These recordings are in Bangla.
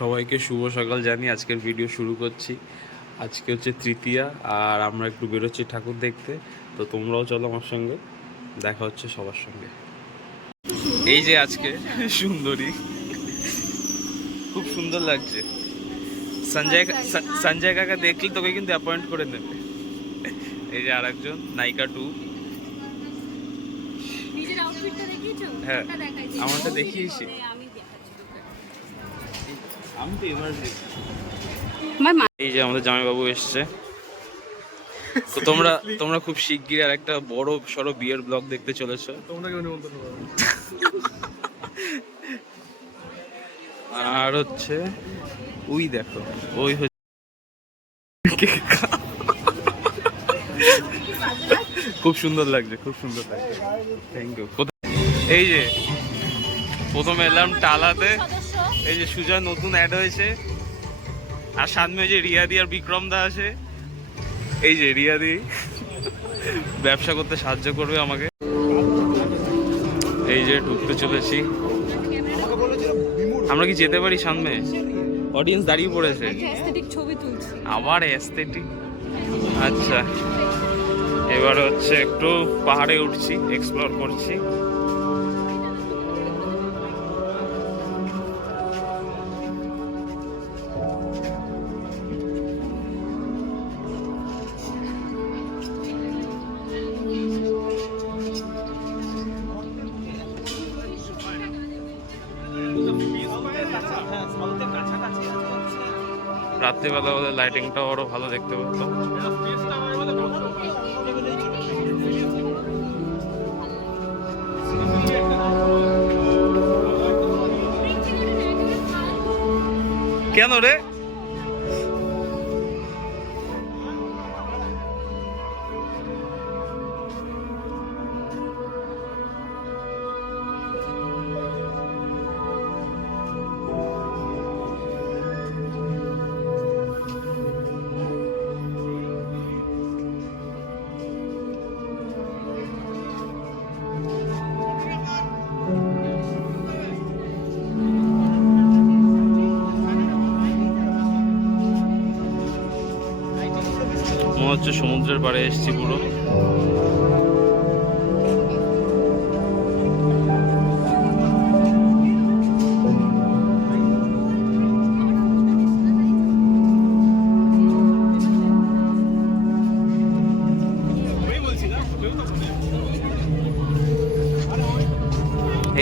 সবাইকে শুভ সকাল জানি। আজকের ভিডিও শুরু করছি। আজকে হচ্ছে তৃতীয়া, আর আমরা একটু বেরোচ্ছি ঠাকুর দেখতে। তো তোমরাও চলো আমার সঙ্গে, দেখা হচ্ছে সবার সঙ্গে। এই যে আজকে সুন্দরী, খুব সুন্দর লাগছে। সঞ্জয় কাকা দেখলে তোকে কিন্তু অ্যাপয়েন্ট করে নেবে। এই যে আরেকজন নায়িকা 2। হ্যাঁ, আমারটা দেখিয়েছি আমি তো এবার। এই যে আমাদের জামাইবাবু এসছে। তো তোমরা খুব শিগগিরই আর একটা বড় সড়ো বিয়ের ব্লগ দেখতে চলেছো। আর হচ্ছে ওই দেখো, ওই হচ্ছে খুব সুন্দর লাগছে, খুব সুন্দর লাগছে। Thank you. এই যে প্রথমে এলাম টালাতে, এই যে সুজয় নতুন অ্যাড হয়েছে, আর সামনে যে রিয়াদি আর বিক্রম দা আছে। এই যে রিয়াদি ব্যবসা করতে সাহায্য করবে আমাকে। এই যে ঢুকতে চলেছি। আমরা কি যেতে পারি সামনে? অডিয়েন্স দাঁড়িয়ে পড়েছে, আবার এস্থেটিক। আচ্ছা, এবার হচ্ছে একটু পাহাড়ে উঠছি, এক্সপ্লোর করছি। রাত্রিবেলা ওদের লাইটিংটাও আরো ভালো দেখতে পেতো। কেন রে? মনে হচ্ছে সমুদ্রের পাড়ে এসেছি পুরো।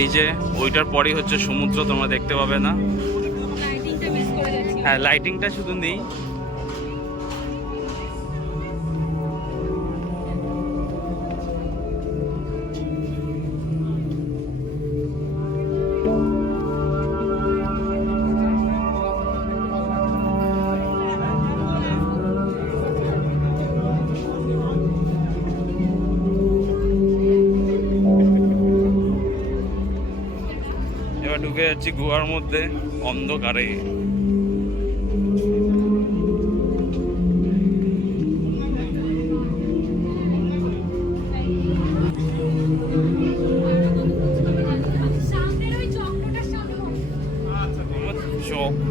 এই যে ওইটার পরেই হচ্ছে সমুদ্র, তোমরা দেখতে পাবে না। হ্যাঁ, লাইটিংটা শুধু নেই। এবার ঢুকে যাচ্ছি গোয়ার মধ্যে অন্ধকারে। চক্র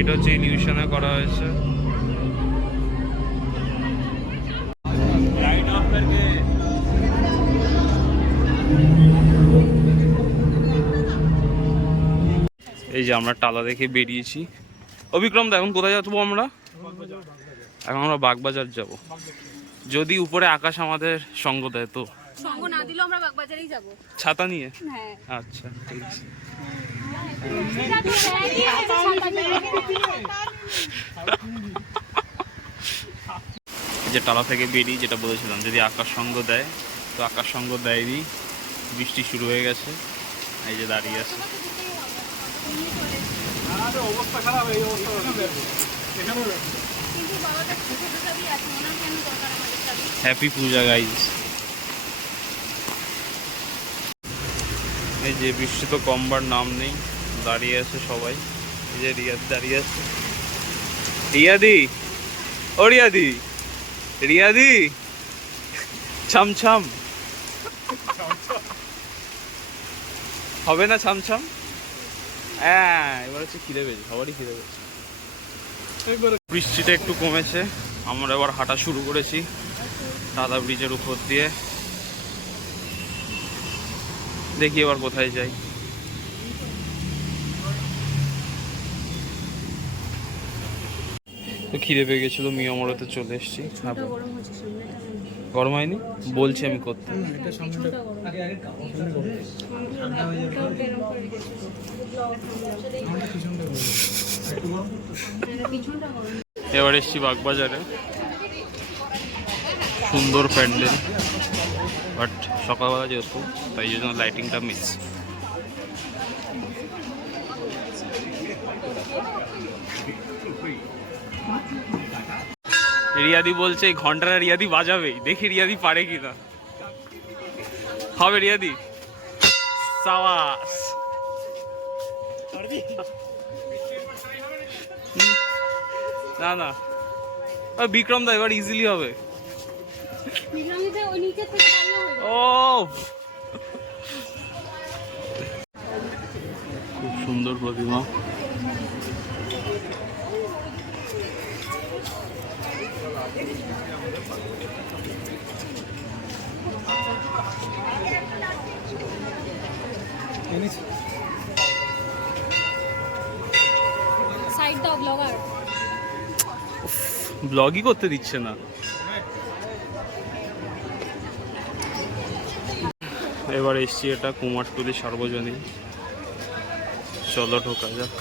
এটা হচ্ছে ইলিউশনে করা হয়েছে। এই যে আমরা টালা দেখে বেরিয়েছি। অবিক্রম দা, এখন কোথায় যাবো আমরা? এখন আমরা বাগবাজার যাব। যদি উপরে আকাশ আমাদের সঙ্গ দেয় তো। সঙ্গ না দিলেও আমরা বাগবাজারেই যাব ছাতা নিয়ে? হ্যাঁ আচ্ছা ঠিক আছে। এই যে টালা থেকে বেরিয়ে যেটা বলেছিলাম, যদি আকাশ সঙ্গ দেয়, তো আকাশ সঙ্গ দেয়নি, বৃষ্টি শুরু হয়ে গেছে। এই যে দাঁড়িয়ে আছে। অবস্থা খারাপ, এই অবস্থা হ্যাপি পূজা গাইজ। এই যে বৃষ্টি তো কমবার নাম নেই, দাঁড়িয়ে আছে সবাই। এই যে রিয়াদ দাঁড়িয়ে আছে। রিয়াদি, ও রিয়াদি, রিয়াদি ছামছাম হবে না? ছামছাম। হ্যাঁ, এবার হচ্ছে খিদে পেয়েছে, সবারই খিদে পেয়েছে। বৃষ্টিটা একটু কমেছে, আমরা এবার হাঁটা শুরু করেছি টালা ব্রিজের উপর দিয়ে। দেখি এবার কোথায় যাই। তো খিদে পেয়ে গেছিল, মিয়ামরতে চলে এসেছি। গরম হয়নি বলছি আমি করতে। এবার এসছি বাগবাজারে, সুন্দর প্যান্ডেল, বাট সকালবেলা যেহেতু তাই জন্য লাইটিংটা মিস। রিয়াদি বলছে এই ঘন্টাটা রিয়াদি বাজাবেই, দেখি রিয়াদি পারে কিনা। হবে রিয়াদি? সাবাস। না না, বিক্রম দা এবার ইজিলি হবে। ও খুব সুন্দর প্রতিমা। ব্লগই করতে দিচ্ছে না। এবার এসছি এটা কুমারটুলি সার্বজনীন, চলো ঢোকা যাক।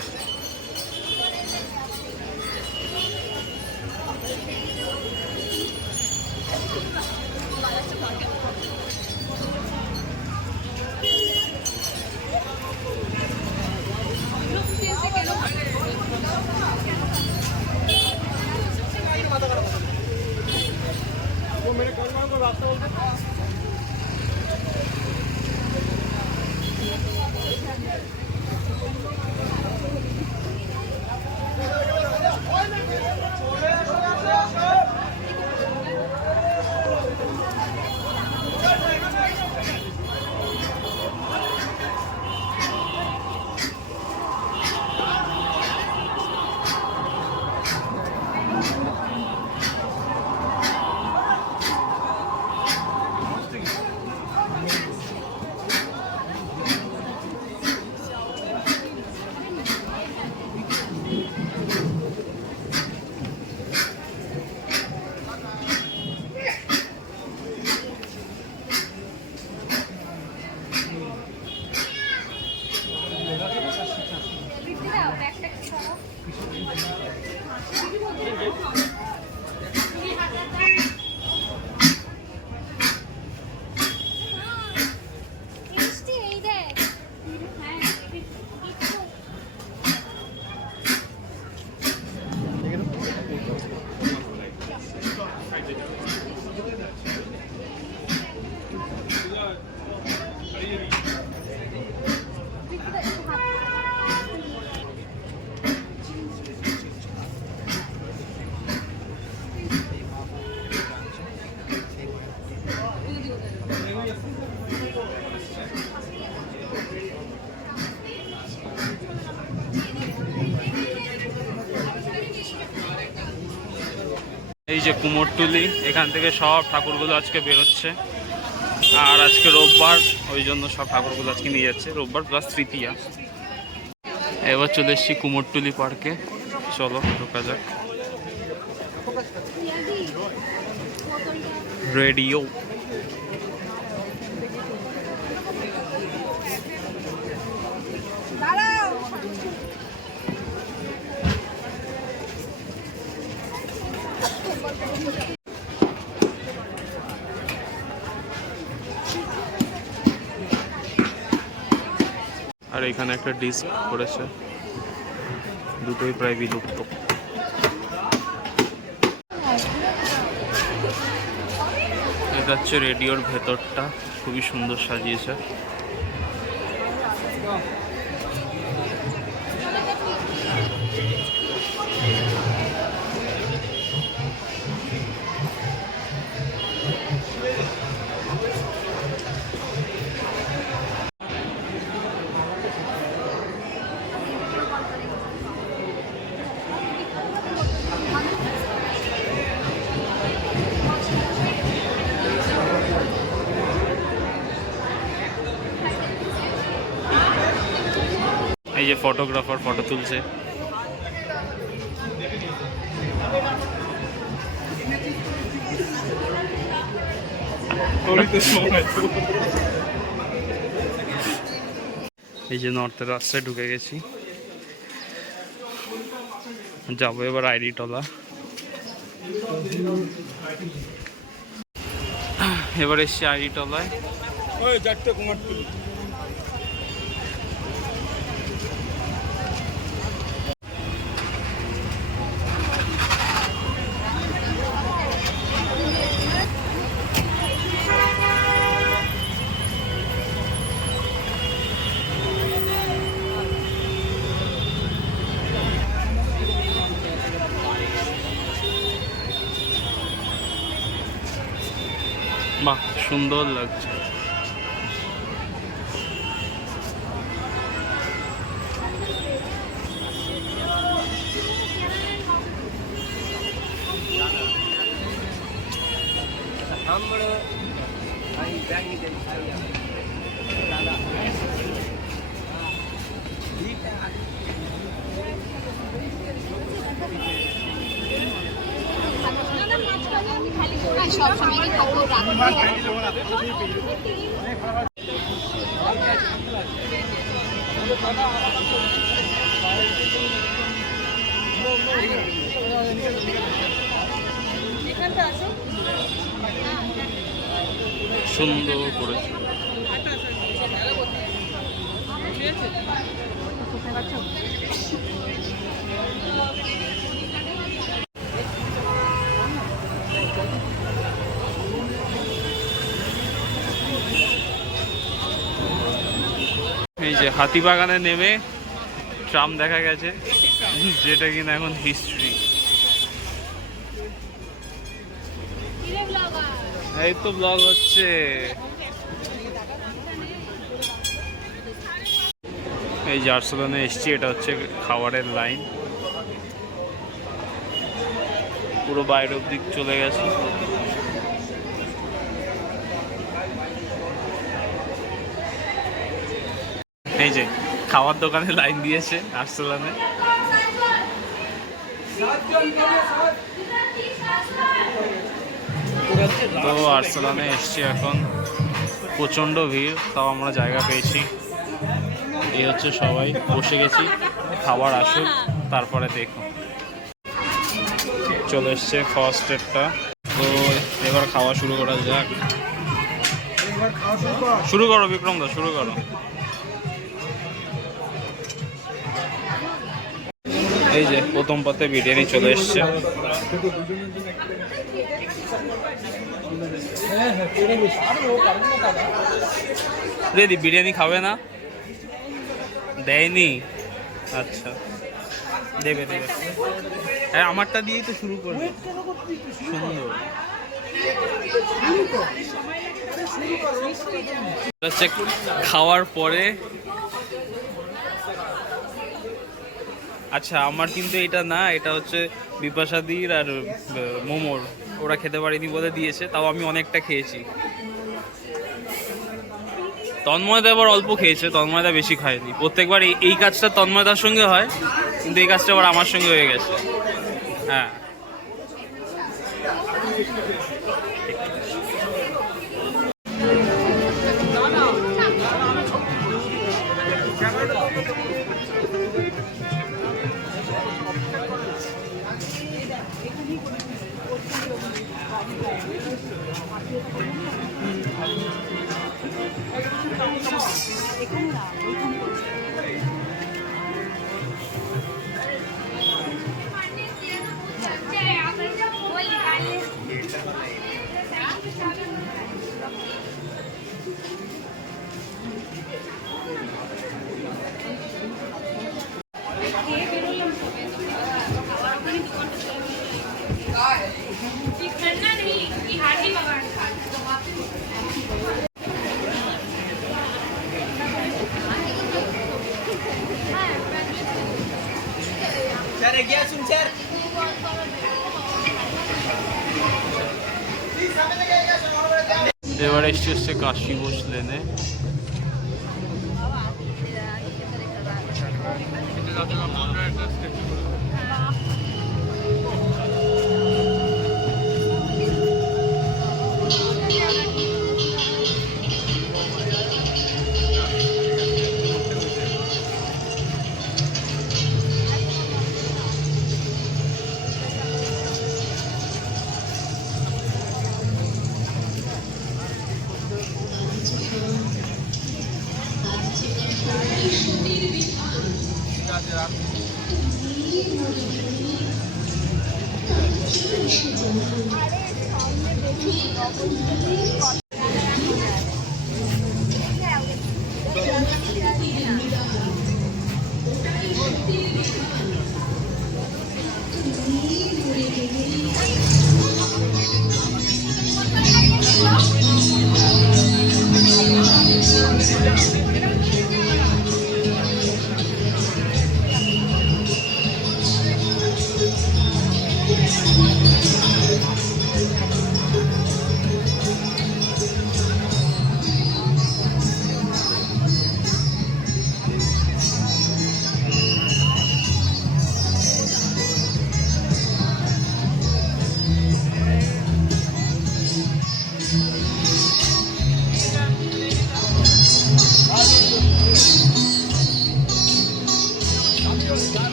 এই যে কুমোরটুলি, এখান থেকে সব ঠাকুরগুলো আজকে বেরোচ্ছে। আর আজকে রোববার, ওই জন্য সব ঠাকুরগুলো আজকে নিয়ে যাচ্ছে, রোববার প্লাস তৃতীয়া। এবার চলে এসেছি কুমোরটুলি পার্কে, চলো ঢোকা যাক। রেডিও। আর এখানে একটা ডিস্ক করেছে, দুটোই প্রায় বিলুপ্ত। এটা হচ্ছে রেডিওর ভেতরটা, খুবই সুন্দর সাজিয়েছে। এই যে ফটোগ্রাফার ফটো তুলছে। এই যে নর্থের রাস্তায় ঢুকে গেছি, যাবো এবার আইডি টলা। এবার এসছি আইডি টলায়। বাহ, সুন্দর লাগছে। সুন্দর করেছে। এই যে হাতিবাগানে নেমে ট্রাম দেখা গেছে, যেটা কিনা এখন হিস্ট্রি। এই তো ব্লগ হচ্ছে। এই যে আর্সেনালে এসছি, এটা হচ্ছে খাবারের লাইন, পুরো বাইরে অব্দি চলে গেছে। এই যে খাওয়ার দোকানে লাইন দিয়েছে আর্সেনালে। তো আর্সেনালে এসছি এখন, প্রচণ্ড ভিড়, তাও আমরা জায়গা পেয়েছি। এই হচ্ছে সবাই বসে গেছি, খাবার আসুক তারপরে দেখো। চলে এসছে ফার্স্ট এডটা। তো এবার খাওয়া শুরু করা যাক। শুরু করো বিক্রম দা, শুরু করো। এই যে প্রথম পাতে বিরিয়ানি চলে এসছে। রেডি, বিরিয়ানি খাবে না? দেয়নি? আচ্ছা, দেবে দেবে। হ্যাঁ, আমারটা দিয়েই তো শুরু করবে। সুন্দর। খাওয়ার পরে আচ্ছা, আমার কিন্তু এটা না, এটা হচ্ছে বিপাশাদির আর মোমোর। ওরা খেতে পারিনি বলে দিয়েছে, তাও আমি অনেকটা খেয়েছি। তন্ময়দা আবার অল্প খেয়েছে, তন্ময়দা বেশি খায়নি। প্রত্যেকবার এই কাজটা তন্ময়দার সঙ্গে হয়, কিন্তু এই কাজটা আবার আমার সঙ্গে হয়ে গেছে। হ্যাঁ, এখানে না ওইখানে করছে। এবারে এসছে হচ্ছে কাশী বোস লেনে।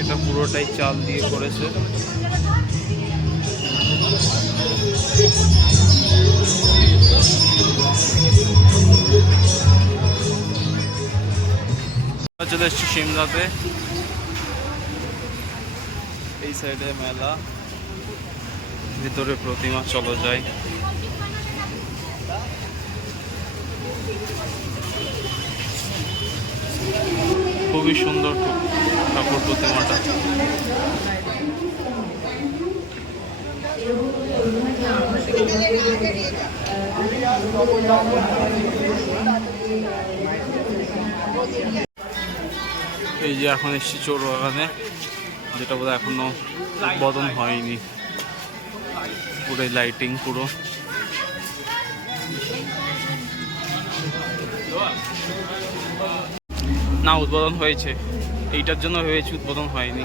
এটা পুরোটাই চাল দিয়ে করেছে। চলে এসছি সিমলাতে। এই সাইডে মেলা, ভিতরে প্রতিমা, চলো যাই। খুবই সুন্দর ঠাকুর প্রতিমাটা। এই যে এখন এসছি চোর বাগানে, যেটা বোধহয় এখনো উদ্বোধন হয়নি। পুরো লাইটিং পুরো। না, উদ্বোধন হয়েছে, এইটার জন্য হয়েছে, উদ্বোধন হয়নি।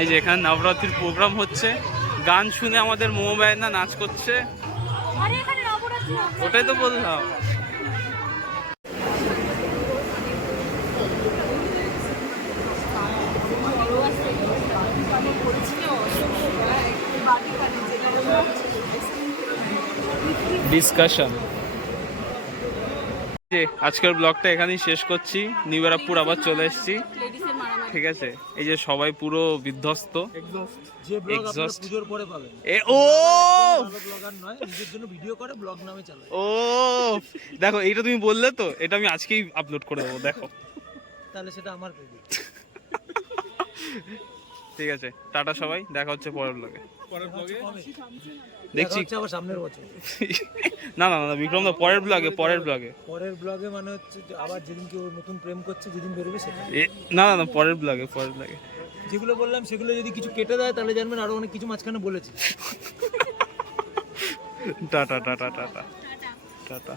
এই যে এখানে নবরাত্রির প্রোগ্রাম হচ্ছে, গান শুনে আমাদের মোবাইল না নাচ করছে। ওটাই তো বললাম। ডিসকাশন। আজকের ব্লগটা এখানেই শেষ করছি। নিউ ব্যারাকপুর আবার চলে এসেছি, লেডিসের মারামারি। ঠিক আছে। এই যে সবাই পুরো বিধ্বস্ত। যে ব্লগ আপনারা Exhaust. পুজোর পরে পাবেন। এ ও ভালো ব্লগার নয়, নিজের জন্য ভিডিও করে ব্লগ নামে চালায়। ও দেখো, এইটা তুমি বললে তো, এটা আমি আজকেই আপলোড করে দেবো, দেখো। তাহলে সেটা আমার ক্রেডিট। ঠিক আছে, টাটা সবাই, দেখা হচ্ছে পরের ব্লগে। পরের ব্লগে দেখছি হচ্ছে আবার সামনের বছর। না না না বিক্রম দা, পরের ব্লগে পরের ব্লগে মানে হচ্ছে যে আবার যেদিনকে ও নতুন প্রেম করছে যেদিন বেরোবে সেটা। না না না পরের ব্লগে যেগুলো বললাম সেগুলো যদি কিছু কেটে দেয় তাহলে জানবেন আরো অনেক কিছু মাঝখানে বলেছি। Tata tata tata tata.